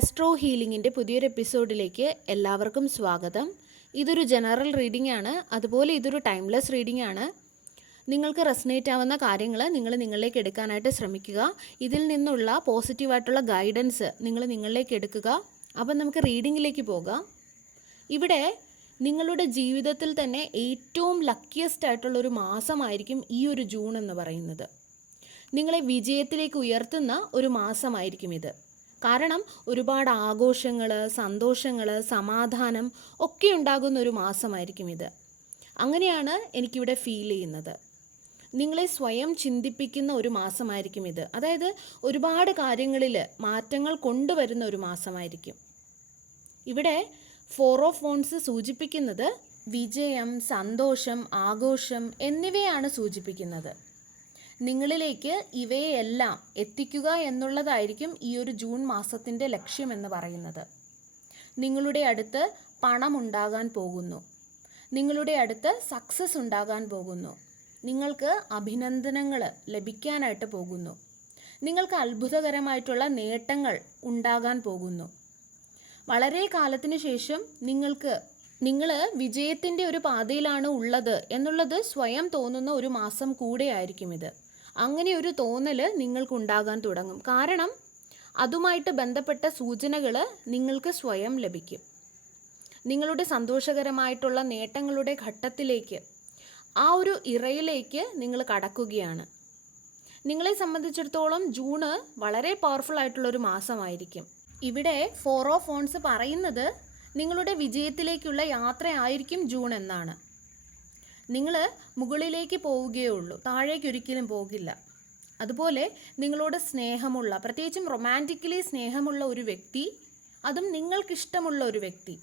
Astro ഹീലിംഗിൻ്റെ പുതിയൊരു എപ്പിസോഡിലേക്ക് എല്ലാവർക്കും സ്വാഗതം. ഇതൊരു ജനറൽ റീഡിംഗ് ആണ്, അതുപോലെ ഇതൊരു ടൈംലെസ് റീഡിംഗ് ആണ്. നിങ്ങൾക്ക് റെസനേറ്റ് ആവുന്ന കാര്യങ്ങൾ നിങ്ങളിലേക്ക് എടുക്കാനായിട്ട് ശ്രമിക്കുക. ഇതിൽ നിന്നുള്ള പോസിറ്റീവായിട്ടുള്ള ഗൈഡൻസ് നിങ്ങളിലേക്ക് എടുക്കുക. അപ്പം നമുക്ക് റീഡിങ്ങിലേക്ക് പോകാം. ഇവിടെ നിങ്ങളുടെ ജീവിതത്തിൽ തന്നെ ഏറ്റവും ലക്കിയസ്റ്റ് ആയിട്ടുള്ളൊരു മാസമായിരിക്കും ഈ ഒരു ജൂൺ എന്ന് പറയുന്നത്. നിങ്ങളെ വിജയത്തിലേക്ക് ഉയർത്തുന്ന ഒരു മാസമായിരിക്കും ഇത്. കാരണം ഒരുപാട് ആഘോഷങ്ങൾ, സന്തോഷങ്ങൾ, സമാധാനം ഒക്കെ ഉണ്ടാകുന്ന ഒരു മാസമായിരിക്കും ഇത്. അങ്ങനെയാണ് എനിക്കിവിടെ ഫീൽ ചെയ്യുന്നത്. നിങ്ങളെ സ്വയം ചിന്തിപ്പിക്കുന്ന ഒരു മാസമായിരിക്കും ഇത്. അതായത് ഒരുപാട് കാര്യങ്ങളിൽ മാറ്റങ്ങൾ കൊണ്ടുവരുന്ന ഒരു മാസമായിരിക്കും. ഇവിടെ 4 ഓഫ് വോൺസ് സൂചിപ്പിക്കുന്നത് വിജയം, സന്തോഷം, ആഘോഷം എന്നിവയാണ് സൂചിപ്പിക്കുന്നത്. നിങ്ങളിലേക്ക് ഇവയെല്ലാം എത്തിക്കുക എന്നുള്ളതായിരിക്കും ഈ ഒരു ജൂൺ മാസത്തിൻ്റെ ലക്ഷ്യമെന്ന് പറയുന്നത്. നിങ്ങളുടെ അടുത്ത് പണം ഉണ്ടാകാൻ പോകുന്നു, നിങ്ങളുടെ അടുത്ത് സക്സസ് ഉണ്ടാകാൻ പോകുന്നു, നിങ്ങൾക്ക് അഭിനന്ദനങ്ങൾ ലഭിക്കാനായിട്ട് പോകുന്നു, നിങ്ങൾക്ക് അത്ഭുതകരമായിട്ടുള്ള നേട്ടങ്ങൾ ഉണ്ടാകാൻ പോകുന്നു. വളരെ കാലത്തിന് ശേഷം നിങ്ങൾ വിജയത്തിൻ്റെ ഒരു പാതയിലാണ് ഉള്ളത് എന്നുള്ളത് സ്വയം തോന്നുന്ന ഒരു മാസം കൂടെ ആയിരിക്കും ഇത്. അങ്ങനെ ഒരു തോന്നൽ നിങ്ങൾക്കുണ്ടാകാൻ തുടങ്ങും. കാരണം അതുമായിട്ട് ബന്ധപ്പെട്ട സൂചനകൾ നിങ്ങൾക്ക് സ്വയം ലഭിക്കും. നിങ്ങളുടെ സന്തോഷകരമായിട്ടുള്ള നേട്ടങ്ങളുടെ ഘട്ടത്തിലേക്ക്, ആ ഒരു ഇറയിലേക്ക് നിങ്ങൾ കടക്കുകയാണ്. നിങ്ങളെ സംബന്ധിച്ചിടത്തോളം ജൂണ് വളരെ പവർഫുൾ ആയിട്ടുള്ളൊരു മാസമായിരിക്കും. ഇവിടെ 4 ഓഫ് വോൺസ് പറയുന്നത് നിങ്ങളുടെ വിജയത്തിലേക്കുള്ള യാത്രയായിരിക്കും ജൂൺ എന്നാണ്. നിങ്ങൾ മുകളിലേക്ക് പോവുകയുള്ളൂ, താഴേക്ക് ഒരിക്കലും പോകില്ല. അതുപോലെ നിങ്ങളോട് സ്നേഹമുള്ള, പ്രത്യേകിച്ചും റൊമാൻറ്റിക്കലി സ്നേഹമുള്ള ഒരു വ്യക്തി, അതും നിങ്ങൾക്കിഷ്ടമുള്ള ഒരു വ്യക്തി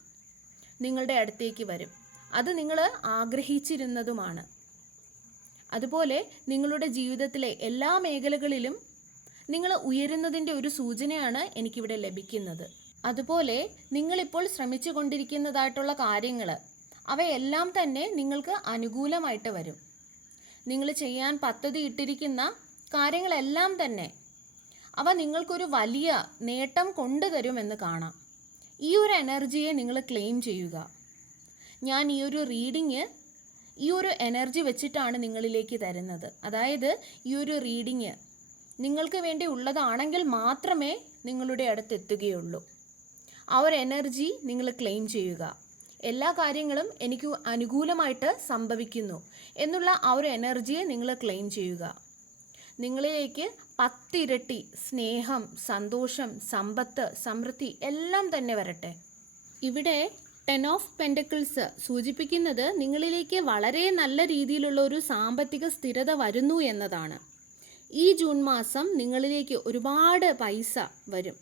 നിങ്ങളുടെ അടുത്തേക്ക് വരും. അത് നിങ്ങൾ ആഗ്രഹിച്ചിരുന്നതുമാണ്. അതുപോലെ നിങ്ങളുടെ ജീവിതത്തിലെ എല്ലാ മേഖലകളിലും നിങ്ങൾ ഉയരുന്നതിൻ്റെ ഒരു സൂചനയാണ് എനിക്കിവിടെ ലഭിക്കുന്നത്. അതുപോലെ നിങ്ങളിപ്പോൾ ശ്രമിച്ചു കൊണ്ടിരിക്കുന്നതായിട്ടുള്ള കാര്യങ്ങൾ, അവയെല്ലാം തന്നെ നിങ്ങൾക്ക് അനുകൂലമായിട്ട് വരും. നിങ്ങൾ ചെയ്യാൻ പദ്ധതി ഇട്ടിരിക്കുന്ന കാര്യങ്ങളെല്ലാം തന്നെ അവ നിങ്ങൾക്കൊരു വലിയ നേട്ടം കൊണ്ടുതരുമെന്ന് കാണാം. ഈ ഒരു എനർജിയെ നിങ്ങൾ ക്ലെയിം ചെയ്യുക. ഞാൻ ഈ ഒരു റീഡിങ് ഈ ഒരു എനർജി വെച്ചിട്ടാണ് നിങ്ങളിലേക്ക് തരുന്നത്. അതായത് ഈ ഒരു റീഡിങ് നിങ്ങൾക്ക് വേണ്ടി ഉള്ളതാണെങ്കിൽ മാത്രമേ നിങ്ങളുടെ അടുത്ത് എത്തുകയുള്ളൂ. ആ ഒരു എനർജി നിങ്ങൾ ക്ലെയിം ചെയ്യുക. എല്ലാ കാര്യങ്ങളും എനിക്ക് അനുകൂലമായിട്ട് സംഭവിക്കുന്നു എന്നുള്ള ആ ഒരു എനർജിയെ നിങ്ങൾ ക്ലെയിം ചെയ്യുക. നിങ്ങളിലേക്ക് 10 ഇരട്ടി സ്നേഹം, സന്തോഷം, സമ്പത്ത്, സമൃദ്ധി എല്ലാം തന്നെ വരട്ടെ. ഇവിടെ 10 ഓഫ് പെൻറ്റക്കിൾസ് സൂചിപ്പിക്കുന്നത് നിങ്ങളിലേക്ക് വളരെ നല്ല രീതിയിലുള്ള ഒരു സാമ്പത്തിക സ്ഥിരത വരുന്നു എന്നതാണ്. ഈ ജൂൺ മാസം നിങ്ങളിലേക്ക് ഒരുപാട് പൈസ വരും.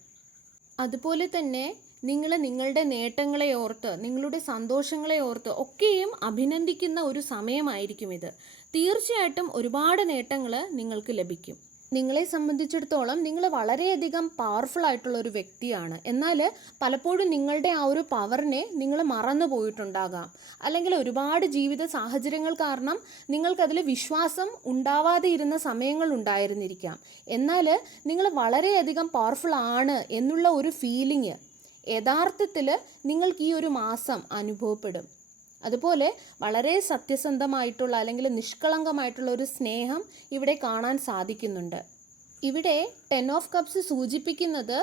അതുപോലെ തന്നെ നിങ്ങൾ നിങ്ങളുടെ നേട്ടങ്ങളെ ഓർത്ത്, നിങ്ങളുടെ സന്തോഷങ്ങളെ ഓർത്ത് ഒക്കെയും അഭിനന്ദിക്കുന്ന ഒരു സമയമായിരിക്കും ഇത്. തീർച്ചയായിട്ടും ഒരുപാട് നേട്ടങ്ങൾ നിങ്ങൾക്ക് ലഭിക്കും. നിങ്ങളെ സംബന്ധിച്ചിടത്തോളം നിങ്ങൾ വളരെയധികം പവർഫുൾ ആയിട്ടുള്ള ഒരു വ്യക്തിയാണ്. എന്നാൽ പലപ്പോഴും നിങ്ങളുടെ ആ ഒരു പവറിനെ നിങ്ങൾ മറന്നു പോയിട്ടുണ്ടാകാം. അല്ലെങ്കിൽ ഒരുപാട് ജീവിത സാഹചര്യങ്ങൾ കാരണം നിങ്ങൾക്കതിൽ വിശ്വാസം ഉണ്ടാവാതെ ഇരുന്ന സമയങ്ങൾ ഉണ്ടായിരുന്നിരിക്കാം. എന്നാൽ നിങ്ങൾ വളരെയധികം പവർഫുൾ ആണ് എന്നുള്ള ഒരു ഫീലിംഗ് യഥാർത്ഥത്തിൽ നിങ്ങൾക്ക് ഈ ഒരു മാസം അനുഭവപ്പെടും. അതുപോലെ വളരെ സത്യസന്ധമായിട്ടുള്ള അല്ലെങ്കിൽ നിഷ്കളങ്കമായിട്ടുള്ള ഒരു സ്നേഹം ഇവിടെ കാണാൻ സാധിക്കുന്നുണ്ട്. ഇവിടെ 10 ഓഫ് കപ്സ് സൂചിപ്പിക്കുന്നത്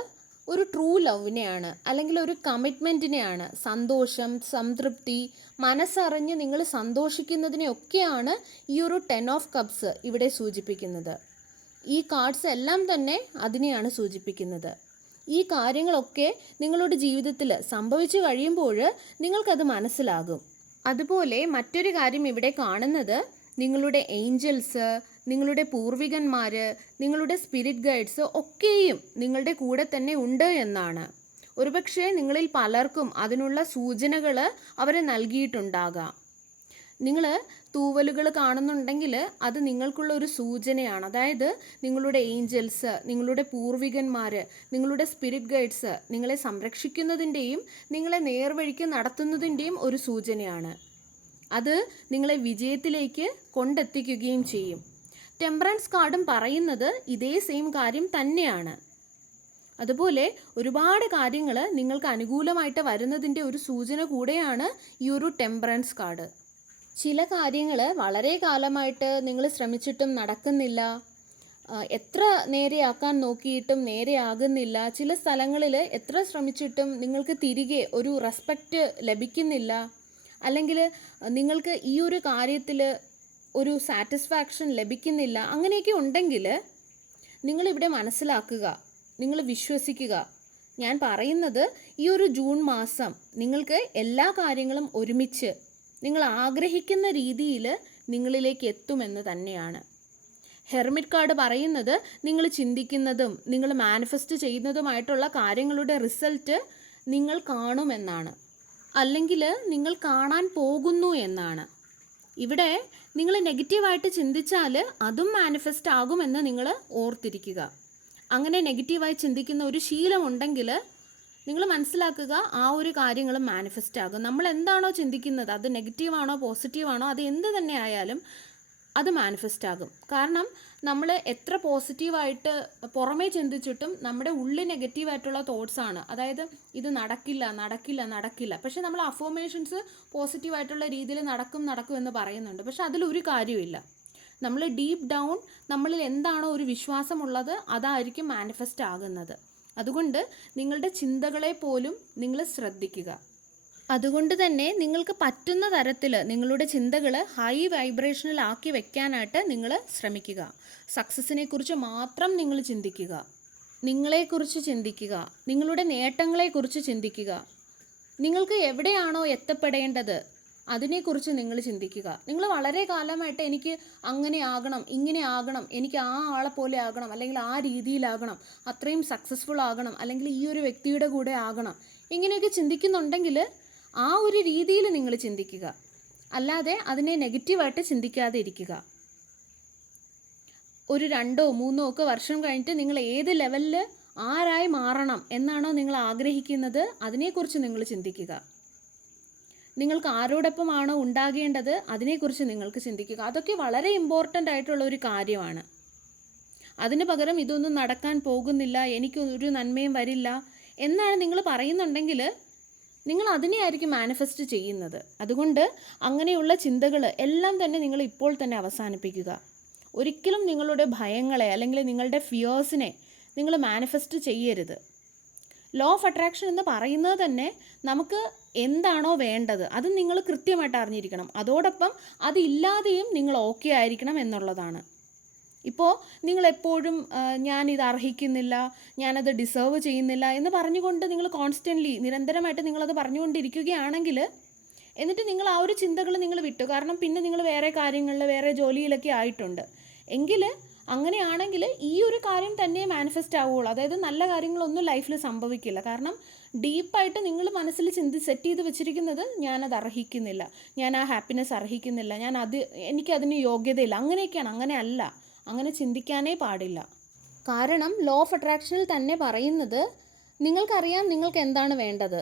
ഒരു ട്രൂ ലവിനെയാണ്, അല്ലെങ്കിൽ ഒരു കമ്മിറ്റ്മെൻറ്റിനെയാണ്. സന്തോഷം, സംതൃപ്തി, മനസ്സറിഞ്ഞ് നിങ്ങൾ സന്തോഷിക്കുന്നതിനെയൊക്കെയാണ് ഈ ഒരു 10 ഓഫ് കപ്സ് ഇവിടെ സൂചിപ്പിക്കുന്നത്. ഈ കാർഡ്സ് എല്ലാം തന്നെ അതിനെയാണ് സൂചിപ്പിക്കുന്നത്. ഈ കാര്യങ്ങളൊക്കെ നിങ്ങളുടെ ജീവിതത്തിൽ സംഭവിച്ചു കഴിയുമ്പോൾ നിങ്ങൾക്കത് മനസ്സിലാകും. അതുപോലെ മറ്റൊരു കാര്യം ഇവിടെ കാണുന്നത് നിങ്ങളുടെ ഏഞ്ചൽസ്, നിങ്ങളുടെ പൂർവികന്മാർ, നിങ്ങളുടെ സ്പിരിറ്റ് ഗൈഡ്സ് ഒക്കെയും നിങ്ങളുടെ കൂടെ തന്നെ ഉണ്ട് എന്നാണ്. ഒരുപക്ഷെ നിങ്ങളിൽ പലർക്കും അതിനുള്ള സൂചനകൾ അവർ നൽകിയിട്ടുണ്ടാകാം. നിങ്ങൾ തൂവലുകൾ കാണുന്നുണ്ടെങ്കിൽ അത് നിങ്ങൾക്കുള്ള ഒരു സൂചനയാണ്. അതായത് നിങ്ങളുടെ ഏഞ്ചൽസ്, നിങ്ങളുടെ പൂർവികന്മാർ, നിങ്ങളുടെ സ്പിരിറ്റ് ഗൈഡ്സ് നിങ്ങളെ സംരക്ഷിക്കുന്നതിൻ്റെയും നിങ്ങളെ നേർവഴിക്ക് നടത്തുന്നതിൻ്റെയും ഒരു സൂചനയാണ്. അത് നിങ്ങളെ വിജയത്തിലേക്ക് കൊണ്ടെത്തിക്കുകയും ചെയ്യും. ടെമ്പറൻസ് കാർഡും പറയുന്നത് ഇതേ സെയിം കാര്യം തന്നെയാണ്. അതുപോലെ ഒരുപാട് കാര്യങ്ങൾ നിങ്ങൾക്ക് അനുകൂലമായിട്ട് വരുന്നതിൻ്റെ ഒരു സൂചന കൂടെയാണ് ഈ ഒരു ടെമ്പറൻസ് കാർഡ്. ചില കാര്യങ്ങൾ വളരെ കാലമായിട്ട് നിങ്ങൾ ശ്രമിച്ചിട്ടും നടക്കുന്നില്ല, എത്ര നേരെയാക്കാൻ നോക്കിയിട്ടും നേരെയാകുന്നില്ല. ചില സ്ഥലങ്ങളിൽ എത്ര ശ്രമിച്ചിട്ടും നിങ്ങൾക്ക് തിരികെ ഒരു റെസ്പെക്റ്റ് ലഭിക്കുന്നില്ല, അല്ലെങ്കിൽ നിങ്ങൾക്ക് ഈ ഒരു കാര്യത്തിൽ ഒരു സാറ്റിസ്ഫാക്ഷൻ ലഭിക്കുന്നില്ല. അങ്ങനെയൊക്കെ ഉണ്ടെങ്കിൽ നിങ്ങളിവിടെ മനസ്സിലാക്കുക, നിങ്ങൾ വിശ്വസിക്കുക. ഞാൻ പറയുന്നത് ഈ ഒരു ജൂൺ മാസം നിങ്ങൾക്ക് എല്ലാ കാര്യങ്ങളും ഒരുമിച്ച് നിങ്ങൾ ആഗ്രഹിക്കുന്ന രീതിയിൽ നിങ്ങളിലേക്ക് എത്തുമെന്ന് തന്നെയാണ്. ഹെർമിറ്റ് കാർഡ് പറയുന്നത് നിങ്ങൾ ചിന്തിക്കുന്നതും നിങ്ങൾ മാനിഫെസ്റ്റ് ചെയ്യുന്നതുമായിട്ടുള്ള കാര്യങ്ങളുടെ റിസൾട്ട് നിങ്ങൾ കാണുമെന്നാണ്, അല്ലെങ്കിൽ നിങ്ങൾ കാണാൻ പോകുന്നു എന്നാണ്. ഇവിടെ നിങ്ങൾ നെഗറ്റീവായിട്ട് ചിന്തിച്ചാൽ അതും മാനിഫെസ്റ്റ് ആകുമെന്ന് നിങ്ങൾ ഓർത്തിരിക്കുക. അങ്ങനെ നെഗറ്റീവായി ചിന്തിക്കുന്ന ഒരു ശീലമുണ്ടെങ്കിൽ നിങ്ങൾ മനസ്സിലാക്കുക, ആ ഒരു കാര്യങ്ങൾ മാനിഫെസ്റ്റ് ആകും. നമ്മൾ എന്താണോ ചിന്തിക്കുന്നത്, അത് നെഗറ്റീവാണോ പോസിറ്റീവാണോ, അത് എന്ത് തന്നെ ആയാലും അത് മാനിഫെസ്റ്റ് ആകും. കാരണം നമ്മൾ എത്ര പോസിറ്റീവായിട്ട് പുറമേ ചിന്തിച്ചിട്ടും നമ്മുടെ ഉള്ളിൽ നെഗറ്റീവായിട്ടുള്ള തോട്ട്സാണ്. അതായത് ഇത് നടക്കില്ല നടക്കില്ല നടക്കില്ല, പക്ഷെ നമ്മൾ അഫർമേഷൻസ് പോസിറ്റീവായിട്ടുള്ള രീതിയിൽ നടക്കും എന്ന് പറയുന്നുണ്ട്. പക്ഷെ അതിലൊരു കാര്യമില്ല. നമ്മൾ ഡീപ്പ് ഡൗൺ നമ്മളിൽ എന്താണോ ഒരു വിശ്വാസമുള്ളത് അതായിരിക്കും മാനിഫെസ്റ്റ് ആകുന്നത്. അതുകൊണ്ട് നിങ്ങളുടെ ചിന്തകളെ പോലും നിങ്ങൾ ശ്രദ്ധിക്കുക. അതുകൊണ്ട് തന്നെ നിങ്ങൾക്ക് പറ്റുന്ന തരത്തിൽ നിങ്ങളുടെ ചിന്തകൾ ഹൈ വൈബ്രേഷനിലാക്കി വെക്കാനായിട്ട് നിങ്ങൾ ശ്രമിക്കുക. സക്സസിനെ കുറിച്ച് മാത്രം നിങ്ങൾ ചിന്തിക്കുക, നിങ്ങളെക്കുറിച്ച് ചിന്തിക്കുക, നിങ്ങളുടെ നേട്ടങ്ങളെക്കുറിച്ച് ചിന്തിക്കുക. നിങ്ങൾക്ക് എവിടെയാണോ എത്തപ്പെടേണ്ടത് അതിനെക്കുറിച്ച് നിങ്ങൾ ചിന്തിക്കുക. നിങ്ങൾ വളരെ കാലമായിട്ട് എനിക്ക് അങ്ങനെ ആകണം, ഇങ്ങനെ ആകണം, എനിക്ക് ആ ആളെ പോലെ ആകണം, അല്ലെങ്കിൽ ആ രീതിയിലാകണം, അത്രയും സക്സസ്ഫുൾ ആകണം, അല്ലെങ്കിൽ ഈ ഒരു വ്യക്തിയുടെ കൂടെ ആകണം, ഇങ്ങനെയൊക്കെ ചിന്തിക്കുന്നുണ്ടെങ്കിൽ ആ ഒരു രീതിയിൽ നിങ്ങൾ ചിന്തിക്കുക, അല്ലാതെ അതിനെ നെഗറ്റീവായിട്ട് ചിന്തിക്കാതെ ഇരിക്കുക. ഒരു 2 or 3 ഒക്കെ വർഷം കഴിഞ്ഞിട്ട് നിങ്ങൾ ഏത് ലെവലിൽ ആരായി മാറണം എന്നാണോ നിങ്ങൾ ആഗ്രഹിക്കുന്നത് അതിനെക്കുറിച്ച് നിങ്ങൾ ചിന്തിക്കുക. നിങ്ങൾക്ക് ആരോടൊപ്പമാണോ ഉണ്ടാകേണ്ടത് അതിനെക്കുറിച്ച് നിങ്ങൾക്ക് ചിന്തിക്കുക. അതൊക്കെ വളരെ ഇമ്പോർട്ടൻ്റ് ആയിട്ടുള്ള ഒരു കാര്യമാണ്. അതിന് പകരം ഇതൊന്നും നടക്കാൻ പോകുന്നില്ല, എനിക്ക് ഒരു നന്മയും വരില്ല എന്നാണ് നിങ്ങൾ പറയുന്നുണ്ടെങ്കിൽ നിങ്ങൾ അതിനെയായിരിക്കും മാനിഫെസ്റ്റ് ചെയ്യുന്നത്. അതുകൊണ്ട് അങ്ങനെയുള്ള ചിന്തകൾ എല്ലാം തന്നെ നിങ്ങൾ ഇപ്പോൾ തന്നെ അവസാനിപ്പിക്കുക. ഒരിക്കലും നിങ്ങളുടെ ഭയങ്ങളെ അല്ലെങ്കിൽ നിങ്ങളുടെ ഫിയേഴ്സിനെ നിങ്ങൾ മാനിഫെസ്റ്റ് ചെയ്യരുത്. ലോ ഓഫ് അട്രാക്ഷൻ എന്ന് പറയുന്നത് തന്നെ നമുക്ക് എന്താണോ വേണ്ടത് അത് നിങ്ങൾ കൃത്യമായിട്ട് അറിഞ്ഞിരിക്കണം. അതോടൊപ്പം അതില്ലാതെയും നിങ്ങൾ ഓക്കെ ആയിരിക്കണം എന്നുള്ളതാണ്. ഇപ്പോൾ നിങ്ങളെപ്പോഴും ഞാനിത് അർഹിക്കുന്നില്ല, ഞാനത് ഡിസേർവ് ചെയ്യുന്നില്ല എന്ന് പറഞ്ഞുകൊണ്ട് നിങ്ങൾ കോൺസ്റ്റൻ്റ്ലി നിരന്തരമായിട്ട് നിങ്ങളത് പറഞ്ഞുകൊണ്ടിരിക്കുകയാണെങ്കിൽ എന്നിട്ട് നിങ്ങൾ ആ ഒരു ചിന്തകൾ നിങ്ങൾ വിട്ടു. കാരണം പിന്നെ നിങ്ങൾ വേറെ കാര്യങ്ങളിൽ വേറെ ജോലിയിലൊക്കെ ആയിട്ടുണ്ട് എങ്കിൽ അങ്ങനെയാണെങ്കിൽ ഈ ഒരു കാര്യം തന്നെ മാനിഫെസ്റ്റ് ആവുകയുള്ളൂ. അതായത് നല്ല കാര്യങ്ങളൊന്നും ലൈഫിൽ സംഭവിക്കില്ല. കാരണം ഡീപ്പായിട്ട് നിങ്ങൾ മനസ്സിൽ സെറ്റ് ചെയ്ത് വെച്ചിരിക്കുന്നത് ഞാനത് അർഹിക്കുന്നില്ല, ഞാൻ ആ ഹാപ്പിനെസ് അർഹിക്കുന്നില്ല, എനിക്കതിന് യോഗ്യതയില്ല, അങ്ങനെയൊക്കെയാണ്. അങ്ങനെയല്ല, അങ്ങനെ ചിന്തിക്കാനേ പാടില്ല. കാരണം ലോ ഓഫ് അട്രാക്ഷനിൽ തന്നെ പറയുന്നത് നിങ്ങൾക്കറിയാം നിങ്ങൾക്ക് എന്താണ് വേണ്ടത്,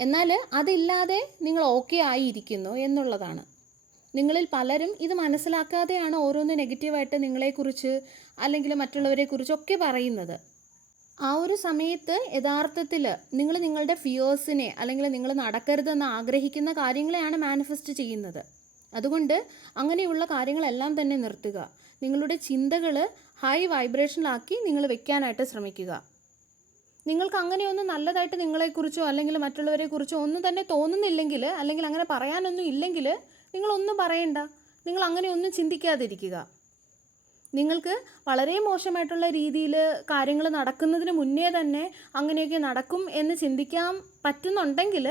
എന്നാൽ അതില്ലാതെ നിങ്ങൾ ഓക്കെ ആയിരിക്കുന്നു എന്നുള്ളതാണ്. നിങ്ങളിൽ പലരും ഇത് മനസ്സിലാക്കാതെയാണ് ഓരോന്ന് നെഗറ്റീവായിട്ട് നിങ്ങളെക്കുറിച്ച് അല്ലെങ്കിൽ മറ്റുള്ളവരെക്കുറിച്ചൊക്കെ പറയുന്നത്. ആ ഒരു സമയത്ത് യഥാർത്ഥത്തിൽ നിങ്ങൾ നിങ്ങളുടെ ഫിയേഴ്സിനെ അല്ലെങ്കിൽ നിങ്ങൾ നടക്കരുതെന്ന് ആഗ്രഹിക്കുന്ന കാര്യങ്ങളെയാണ് മാനിഫെസ്റ്റ് ചെയ്യുന്നത്. അതുകൊണ്ട് അങ്ങനെയുള്ള കാര്യങ്ങളെല്ലാം തന്നെ നിർത്തുക. നിങ്ങളുടെ ചിന്തകൾ ഹൈ വൈബ്രേഷനിലാക്കി നിങ്ങൾ വെക്കാനായിട്ട് ശ്രമിക്കുക. നിങ്ങൾക്ക് അങ്ങനെയൊന്നും നല്ലതായിട്ട് നിങ്ങളെക്കുറിച്ചോ അല്ലെങ്കിൽ മറ്റുള്ളവരെക്കുറിച്ചോ ഒന്നും തന്നെ തോന്നുന്നില്ലെങ്കിൽ, അല്ലെങ്കിൽ അങ്ങനെ പറയാനൊന്നും ഇല്ലെങ്കിൽ നിങ്ങളൊന്നും പറയണ്ട, നിങ്ങൾ അങ്ങനെയൊന്നും ചിന്തിക്കാതിരിക്കുക. നിങ്ങൾക്ക് വളരെ മോശമായിട്ടുള്ള രീതിയിൽ കാര്യങ്ങൾ നടക്കുന്നതിന് മുന്നേ തന്നെ അങ്ങനെയൊക്കെ നടക്കും എന്ന് ചിന്തിക്കാൻ പറ്റുന്നുണ്ടെങ്കിൽ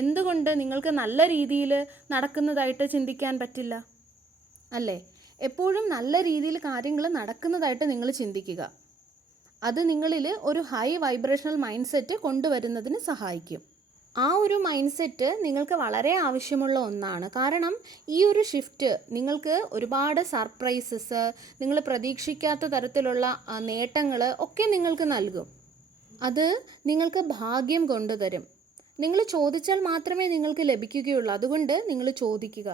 എന്തുകൊണ്ട് നിങ്ങൾക്ക് നല്ല രീതിയിൽ നടക്കുന്നതായിട്ട് ചിന്തിക്കാൻ പറ്റില്ല? അല്ലേ? എപ്പോഴും നല്ല രീതിയിൽ കാര്യങ്ങൾ നടക്കുന്നതായിട്ട് നിങ്ങൾ ചിന്തിക്കുക. അത് നിങ്ങളിൽ ഒരു ഹൈ വൈബ്രേഷണൽ മൈൻഡ് സെറ്റ് കൊണ്ടുവരുന്നതിന് സഹായിക്കും. ആ ഒരു മൈൻഡ് സെറ്റ് നിങ്ങൾക്ക് വളരെ ആവശ്യമുള്ള ഒന്നാണ്. കാരണം ഈ ഒരു ഷിഫ്റ്റ് നിങ്ങൾക്ക് ഒരുപാട് സർപ്രൈസസ്, നിങ്ങൾ പ്രതീക്ഷിക്കാത്ത തരത്തിലുള്ള നേട്ടങ്ങൾ ഒക്കെ നിങ്ങൾക്ക് നൽകും. അത് നിങ്ങൾക്ക് ഭാഗ്യം കൊണ്ടുതരും. നിങ്ങൾ ചോദിച്ചാൽ മാത്രമേ നിങ്ങൾക്ക് ലഭിക്കുകയുള്ളൂ. അതുകൊണ്ട് നിങ്ങൾ ചോദിക്കുക.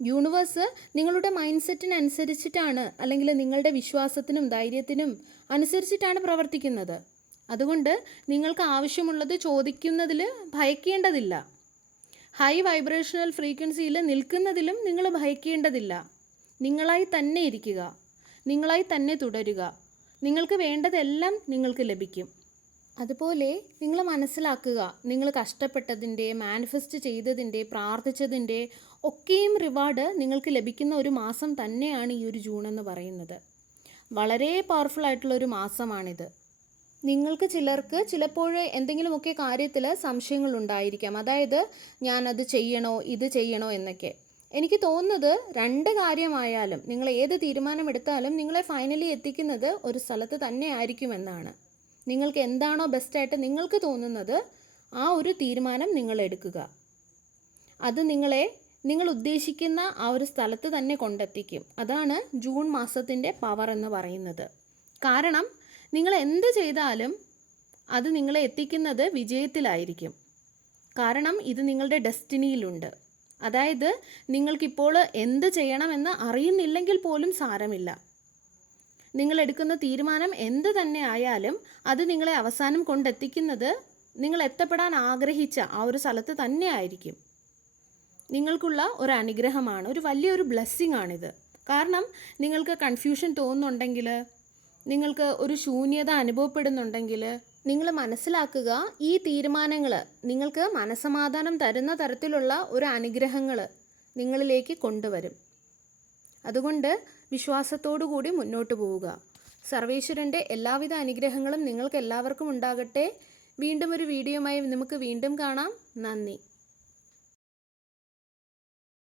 യൂണിവേഴ്സ് നിങ്ങളുടെ മൈൻഡ് സെറ്റിനനുസരിച്ചിട്ടാണ്, അല്ലെങ്കിൽ നിങ്ങളുടെ വിശ്വാസത്തിനും ധൈര്യത്തിനും അനുസരിച്ചിട്ടാണ് പ്രവർത്തിക്കുന്നത്. അതുകൊണ്ട് നിങ്ങൾക്ക് ആവശ്യമുള്ളത് ചോദിക്കുന്നതിൽ ഭയക്കേണ്ടതില്ല. ഹൈ വൈബ്രേഷണൽ ഫ്രീക്വൻസിയിൽ നിൽക്കുന്നതിലും നിങ്ങൾ ഭയക്കേണ്ടതില്ല. നിങ്ങളായി തന്നെ ഇരിക്കുക, നിങ്ങളായി തന്നെ തുടരുക. നിങ്ങൾക്ക് വേണ്ടതെല്ലാം നിങ്ങൾക്ക് ലഭിക്കും. അതുപോലെ നിങ്ങൾ മനസ്സിലാക്കുക, നിങ്ങൾ കഷ്ടപ്പെട്ടതിൻ്റെ, മാനിഫെസ്റ്റ് ചെയ്തതിൻ്റെ, പ്രാർത്ഥിച്ചതിൻ്റെ ഒക്കെയും റിവാർഡ് നിങ്ങൾക്ക് ലഭിക്കുന്ന ഒരു മാസം തന്നെയാണ് ഈ ഒരു ജൂൺ എന്ന് പറയുന്നത്. വളരെ പവർഫുൾ ആയിട്ടുള്ളൊരു മാസമാണിത്. നിങ്ങൾക്ക് ചിലർക്ക് ചിലപ്പോൾ എന്തെങ്കിലുമൊക്കെ കാര്യത്തിൽ സംശയങ്ങളുണ്ടായിരിക്കാം. അതായത് ഞാനത് ചെയ്യണോ ഇത് ചെയ്യണോ എന്നൊക്കെ. എനിക്ക് തോന്നുന്നത് 2 കാര്യമായാലും നിങ്ങൾ ഏത് തീരുമാനമെടുത്താലും നിങ്ങളെ ഫൈനലി എത്തിക്കുന്നത് ഒരു സ്ഥലത്ത് തന്നെ ആയിരിക്കുമെന്നാണ്. നിങ്ങൾക്ക് എന്താണോ ബെസ്റ്റായിട്ട് നിങ്ങൾക്ക് തോന്നുന്നത് ആ ഒരു തീരുമാനം നിങ്ങൾ എടുക്കുക. അത് നിങ്ങൾ ഉദ്ദേശിക്കുന്ന ആ ഒരു സ്ഥലത്ത് തന്നെ കൊണ്ടെത്തിക്കും. അതാണ് ജൂൺ മാസത്തിൻ്റെ പവർ എന്ന് പറയുന്നത്. കാരണം നിങ്ങൾ എന്ത് ചെയ്താലും അത് നിങ്ങളെ എത്തിക്കുന്നത് വിജയത്തിലായിരിക്കും. കാരണം ഇത് നിങ്ങളുടെ ഡെസ്റ്റിനിയിലുണ്ട്. അതായത് നിങ്ങൾക്കിപ്പോൾ എന്ത് ചെയ്യണമെന്ന് അറിയുന്നില്ലെങ്കിൽ പോലും സാരമില്ല. നിങ്ങൾ എടുക്കുന്ന തീരുമാനം എന്ത് തന്നെ ആയാലും അത് നിങ്ങളെ അവസാനം കൊണ്ടെത്തിക്കുന്നത് നിങ്ങൾ എത്തപ്പെടാൻ ആഗ്രഹിച്ച ആ ഒരു സ്ഥലത്ത് തന്നെ ആയിരിക്കും. നിങ്ങൾക്കുള്ള ഒരു അനുഗ്രഹമാണ്, ഒരു വലിയൊരു ബ്ലെസ്സിങ് ആണിത്. കാരണം നിങ്ങൾക്ക് കൺഫ്യൂഷൻ തോന്നുന്നുണ്ടെങ്കിൽ, നിങ്ങൾക്ക് ഒരു ശൂന്യത അനുഭവപ്പെടുന്നുണ്ടെങ്കിൽ നിങ്ങൾ മനസ്സിലാക്കുക, ഈ തീരുമാനങ്ങൾ നിങ്ങൾക്ക് മനസ്സമാധാനം തരുന്ന തരത്തിലുള്ള ഒരു അനുഗ്രഹങ്ങൾ നിങ്ങളിലേക്ക് കൊണ്ടുവരും. അതുകൊണ്ട് വിശ്വാസത്തോടു കൂടി മുന്നോട്ട് പോവുക. സർവേശ്വരൻ്റെ എല്ലാവിധ അനുഗ്രഹങ്ങളും നിങ്ങൾക്ക് എല്ലാവർക്കും ഉണ്ടാകട്ടെ. വീണ്ടും ഒരു വീഡിയോയുമായി നമുക്ക് വീണ്ടും കാണാം. നന്ദി.